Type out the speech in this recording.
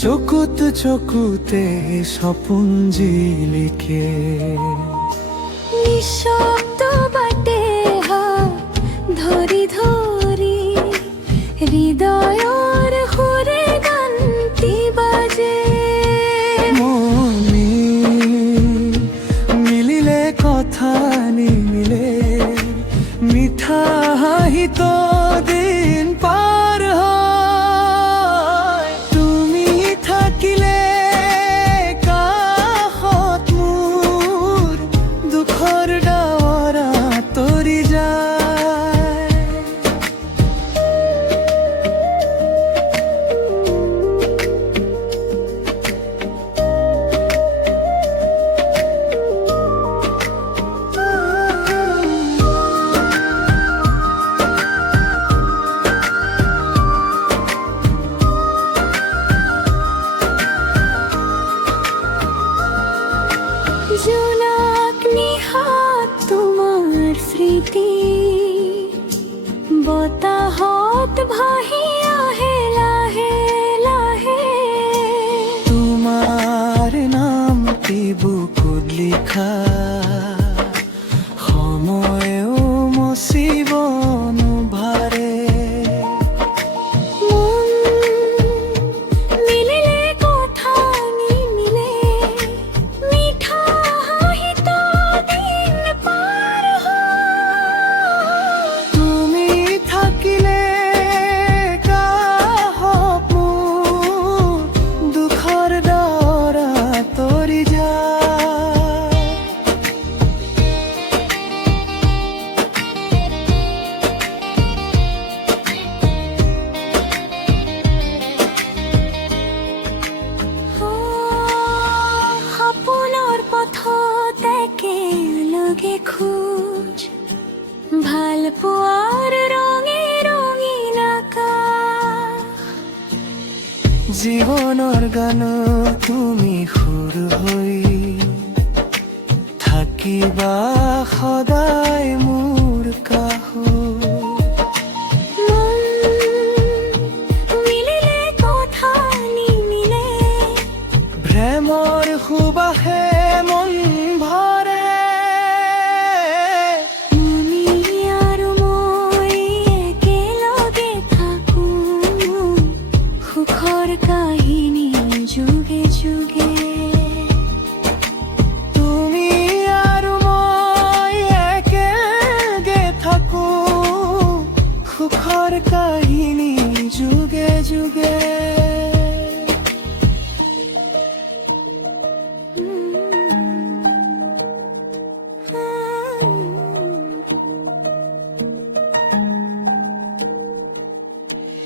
চকুত চকুতে সপোন জিলিকে নিঃশব্দ বাটে ধরি ধরি হৃদয়ৰ সুরে গানটি বাজে মনি মিলিলে কথা নিমিলে মিঠা হাঁহিত দিন পার হয় তুমি থাকিলে কাষত মোৰ দুখৰ ডাৱৰা তৰি যায় জোনাক নিশাত তোমাৰ স্মৃতি বতাহত ভাহি আহে লাহে লাহে তোমাৰ নামটি বুকুত লিখা সময়ও মচিব নোৱাৰে মন মিলিলে কথা নিমিলে মিঠা হাঁহিত দিন পাৰ হয় তুমি থাকিলে কাষত মোৰ দুখৰ ডাৱৰা তৰি যায় সপোনৰ পথত একেলগে খোজ ভাল পোৱাৰ ৰঙে ৰঙীন আকাশ জীৱনৰ গান তুমি সুৰ হৈ থাকিবা সদায় মোৰ কাষত মন মিলিলে কথা নিমিলে প্ৰেমৰ সুবাসে